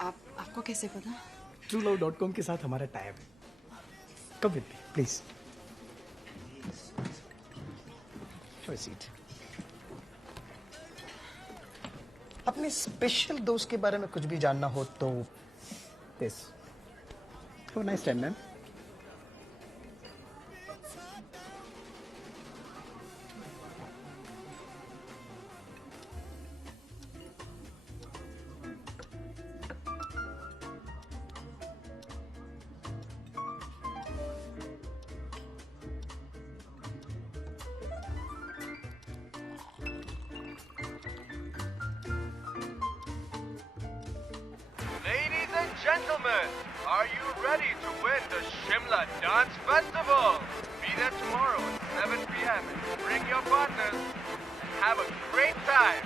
आपको कैसे पता? truelove.com के साथ हमारा टाइप है. Come with me, please. Have a seat. अपने स्पेशल दोस्त के बारे में कुछ भी जानना हो तो this. Have a nice time, man. Ladies and gentlemen, are you ready to win the Shimla Dance Festival? Be there tomorrow at 7 p.m. and bring your partners and have a great time.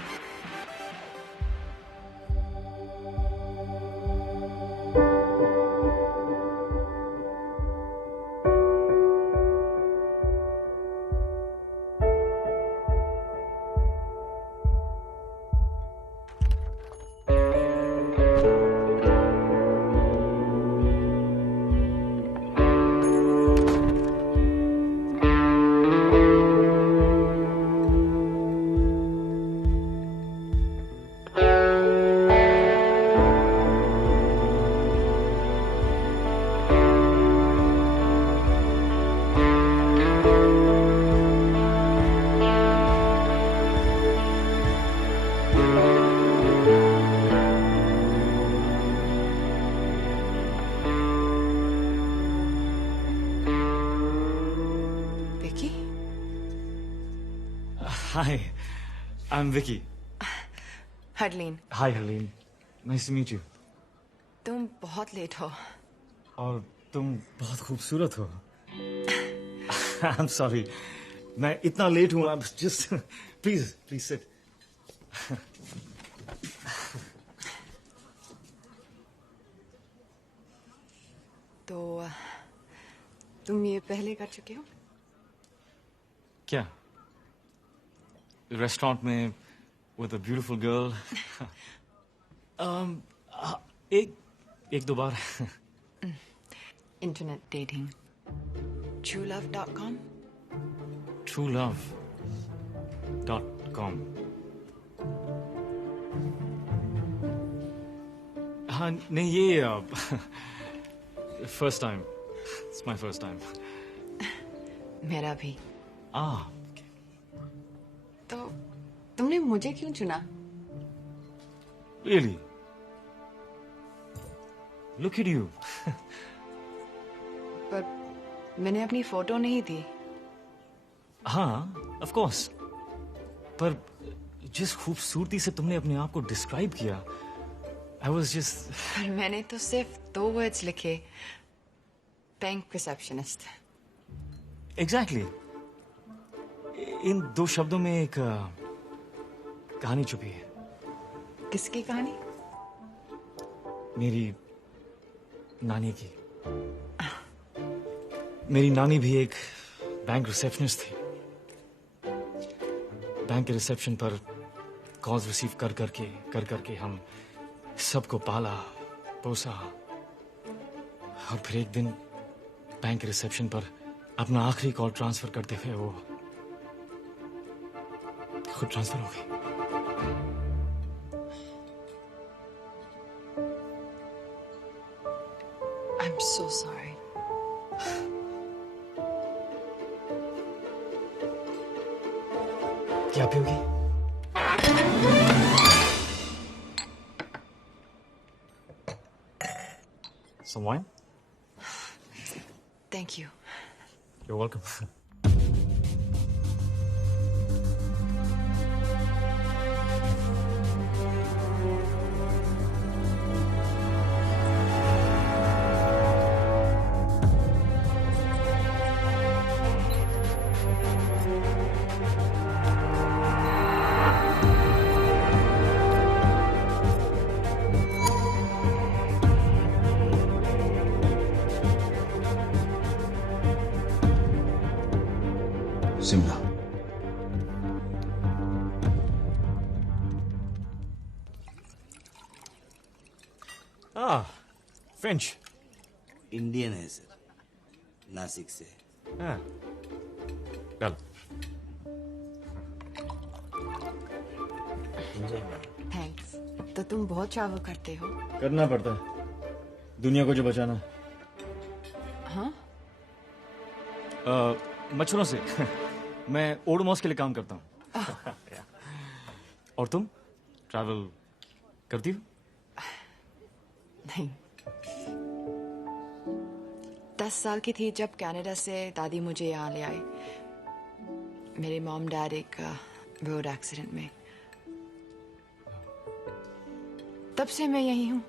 Vicky? Hi, I'm Vicky. Harleen, Hi, Helene. Nice to meet you. तुम बहुत late हो. और तुम बहुत खूबसूरत हो. I'm sorry. मैं इतना लेट हूँ. I'm just please sit. तो तुम ये पहले कर चुके हो? क्या? रेस्टोरेंट में with a beautiful girl. एक दो बार. Internet dating. truelove.com. truelove.com. हाँ नहीं ये first time. It's my first time. मेरा भी. Okay. तो तुमने मुझे क्यों चुना? Really? Look at you. पर मैंने अपनी फोटो नहीं दी. हाँ, of course. पर जिस खूबसूरती से तुमने अपने आप को डिस्क्राइब किया, I was just. पर मैंने तो सिर्फ 2 वर्ड्स लिखे. Bank receptionist. Exactly. इन 2 शब्दों में एक कहानी छुपी है. किसकी कहानी? मेरी नानी की. मेरी नानी भी एक बैंक रिसेप्शनिस्ट थी. बैंक के रिसेप्शन पर कॉल्स रिसीव कर करके हम सबको पाला पोसा. और फिर एक दिन बैंक के रिसेप्शन पर अपना आखिरी कॉल ट्रांसफर करते हुए वो खुद ट्रांसफर हो गई. I'm so sorry. क्या पियोगी? Some wine? Thank you. You're welcome. Shimla. French. Indian है सर, नासिक से। हाँ, चल। थैंक्स। तो तुम बहुत ट्रैवल करते हो? करना पड़ता है दुनिया को जो बचाना। हाँ? मच्छरों से। मैं ओडोमॉस के लिए काम करता हूँ। और तुम ट्रैवल करती हो? नहीं। 10 साल की थी जब कनाडा से दादी मुझे यहाँ ले आई। मेरे मॉम डैड एक रोड एक्सीडेंट में। तब से मैं यही हूँ,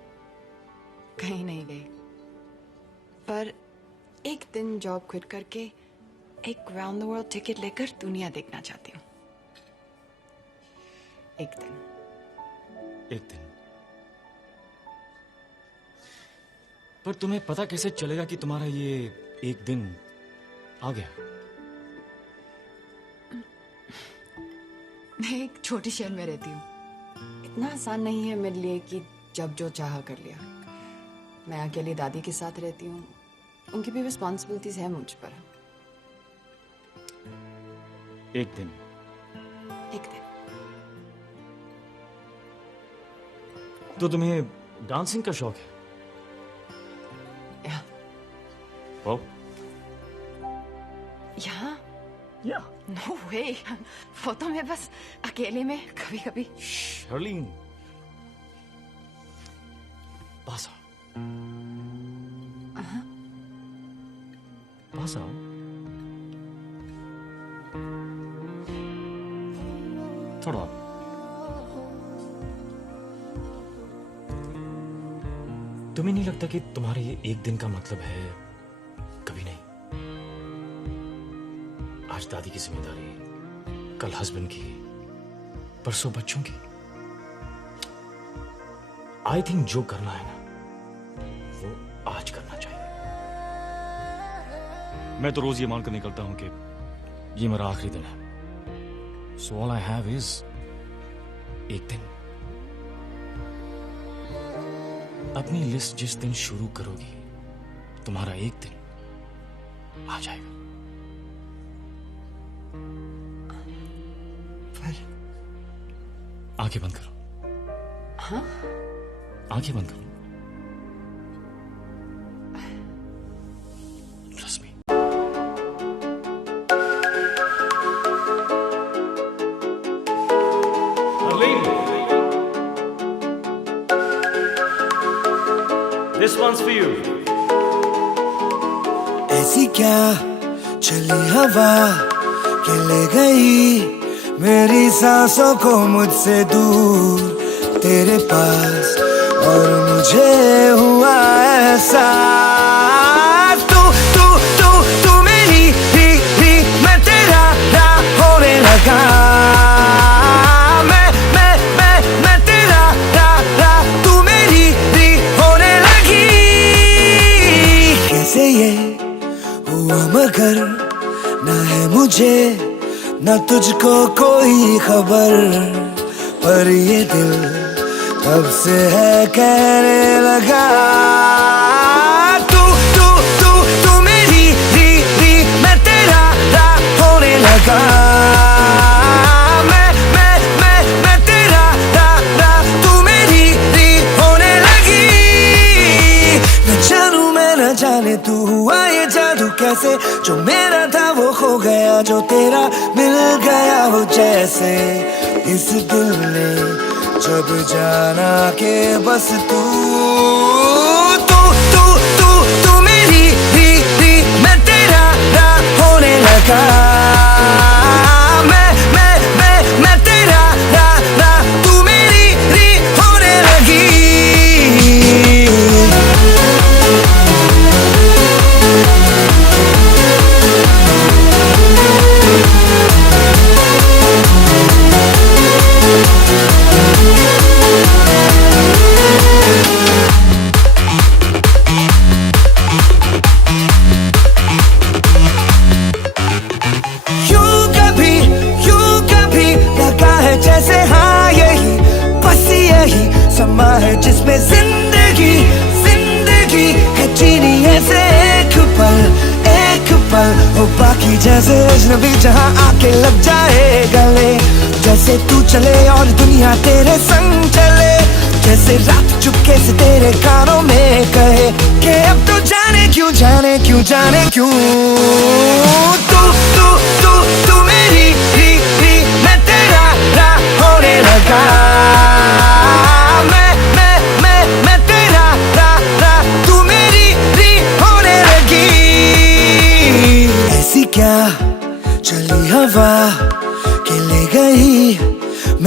कहीं नहीं गई। पर एक दिन जॉब क्विट करके एक राउंड द वर्ल्ड टिकट लेकर दुनिया देखना चाहती हूँ। एक दिन। पर तुम्हें पता कैसे चलेगा कि तुम्हारा ये एक दिन आ गया? मैं एक छोटे शहर में रहती हूँ। इतना आसान नहीं है मेरे लिए कि जब जो चाहा कर लिया। मैं अकेली दादी के साथ रहती हूँ, उनकी भी रिस्पॉन्सिबिलिटीज है मुझ पर। एक दिन। तो तुम्हें डांसिंग का शौक है? ओ? यहाँ? या। नो वे। वो तो मैं बस अकेले में कभी कभी। शर्लिन, पास आओ। पास आओ। थोड़ा। तुम्हें नहीं लगता कि तुम्हारे ये एक दिन का मतलब है कभी नहीं? आज दादी की जिम्मेदारी, कल हस्बैंड की, परसों बच्चों की। आई थिंक जो करना है ना वो आज करना चाहिए। मैं तो रोज ये मानकर निकलता हूं कि ये मेरा आखिरी दिन है। So all I have is एक दिन। अपनी लिस्ट जिस दिन शुरू करोगी तुम्हारा एक दिन आ जाएगा। पर आंखें बंद करो। हाँ? आंखें बंद करो। Trust me. Arlene, this one's for you. ऐसी क्या चली हवा के ले गई मेरी सांसों को मुझसे दूर तेरे पास, और मुझे हुआ ऐसा तू तू तू तू मेरी भी मैं तेरा होने लगा। मैं तेरा तू मेरी भी होने लगी। कैसे ये हुआ मगर ना है मुझे ना तुझको कोई खबर, पर ये दिल तब से है कहने लगा तू तू तू तू मेरी भी मैं तेरा होने लगा। मैं तेरा तू मेरी भी होने लगी। न जानू मैं न जाने तू हुआ ये जादू कैसे, जो मेरा था वो खो गया, जो तेरा मिल गया हो जैसे। इस दिल ने जब जाना के बस तू तू तू तू तू मेरी भी मैं तेरा होने लगा। मैं तेरा तू मेरी होने लगी। जैसे हाँ यही बस यही समा है जिसमें जिंदगी जिंदगी जिंदगी है जीनी ऐसे एक पल हो बाकी जैसे अजनबी जहां आके लग जाए गले जैसे तू चले और दुनिया तेरे संग चले जैसे रात चुपके से तेरे कानों में कहे कि अब तो जाने क्यों तू तू तू तू मेरी री मैं तेरा रा होने लगा मैं तेरा रा तू मेरी री होने लगी ऐसी क्या चली हवा कि ले गई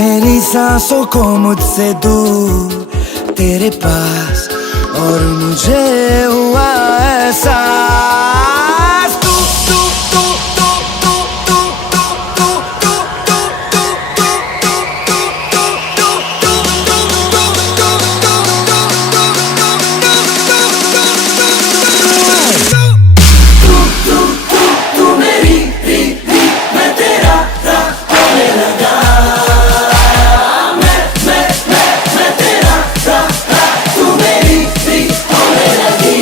मेरी सांसों को मुझसे दूर तेरे पास और मुझे हुआ एहसास तू तू तू तू तू तू तू तू तू तू मेरी री मैं तेरा रा होने लगा मैं तेरा रा तू मेरी री होने लगी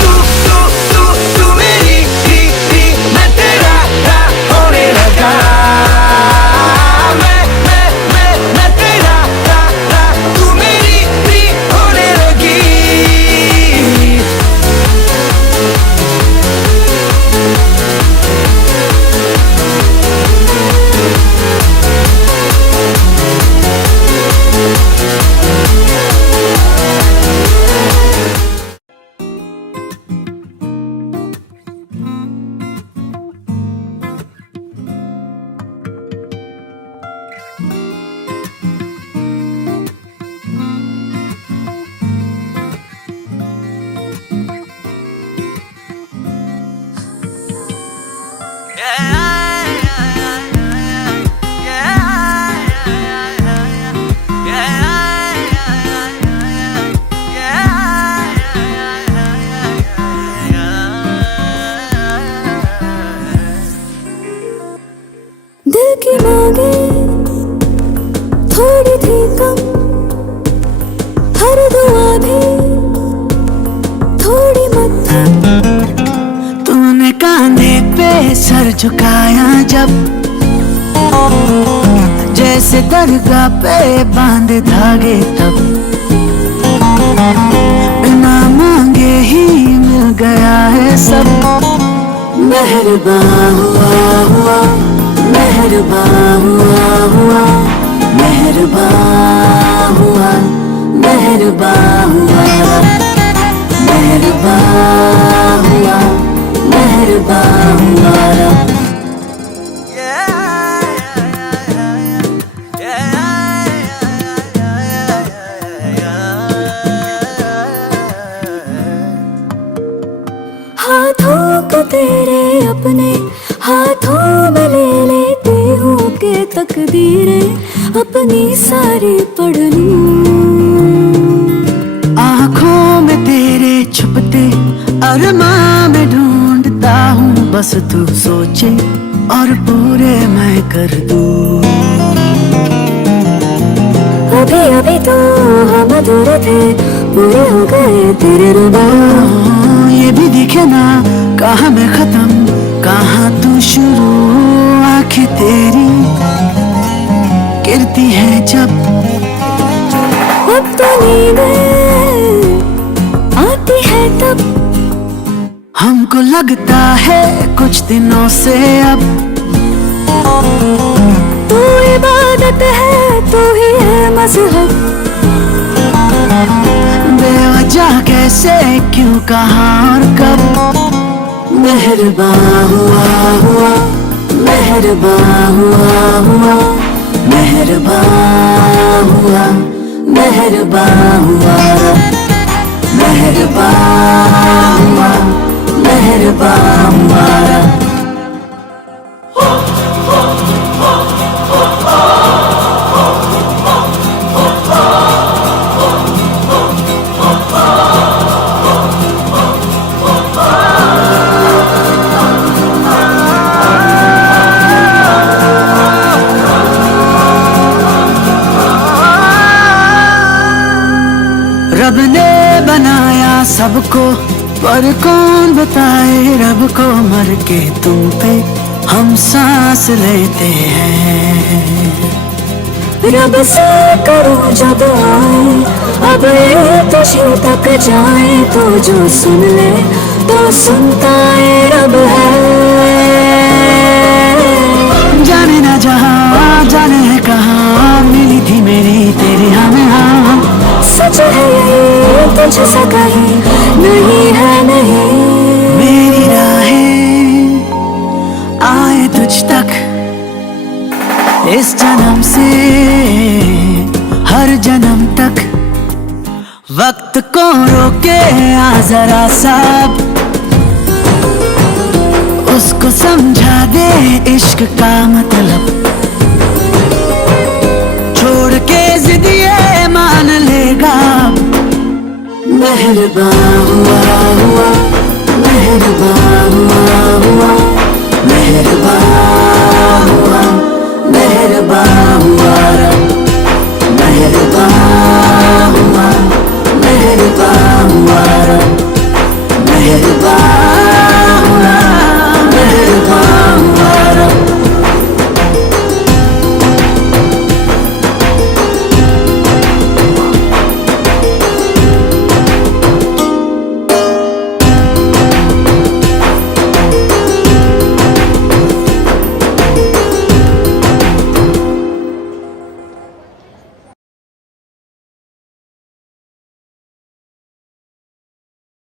तू मेरी री मैं तेरा रा होने लगा मैं तेरा रा तू मेरी री होने लगी दिल की मांगे थोड़ी थी कम हर दुआ भी थोड़ी मध्यम तूने कांधे पे सर झुकाया जब जैसे दरगाह पे बांधे धागे तब बिना मांगे ही मिल गया है सब मेहरबान हुआ मेहरबान हुआ मेहरबान हुआ मेहरबान हुआ मेहरबान हुआ मेहरबान हुआ हाथों को तेरे अपने हाथों में ले लेती हूँ के तकदीरें अपनी सारी पढ़ लूं आँखों में तेरे छुपते अरमां में ढूंढता हूँ बस तू सोचे और पूरे मैं कर दूं अभी अभी तो हम अधूरे थे पूरे हो गए तेरे रुबा ये भी दिखे ना कहाँ मैं खत्म कहाँ तू शुरू आँखें तेरी गिरती है जब अब तो नींदें आती है तब हमको लगता है कुछ दिनों से अब तू इबादत है तू ही है मज़हब बेवजह कैसे क्यों कहाँ और कब मेहरबान हुआ मेहरबान हुआ मेहरबान हुआ मेहरबान हुआ मेहरबान हुआ मेहरबान हुआ रब ने बनाया सबको, पर कौन बताए रब को, मर के तुम पे हम सांस लेते हैं। रब से करूं जब आए, अब ये तुझे तक जाए, तो जो सुन ले तो सुनता है रब है। जाने ना जहाँ जाने है कहाँ, मिली थी मेरी तेरी हमें हाँ। सच है ये तुझसा कहीं नहीं है नहीं, मेरी राहें आए तुझ तक इस जन्म से हर जन्म तक। वक्त को रोके आ जरा सब, उसको समझा दे इश्क का मतलब। छोड़ के जिद ये मान लेगा, मेहरबान हुआ हुआ, मेहरबान हुआ हुआ, मेहरबान हुआ, मेहरबान हुआ।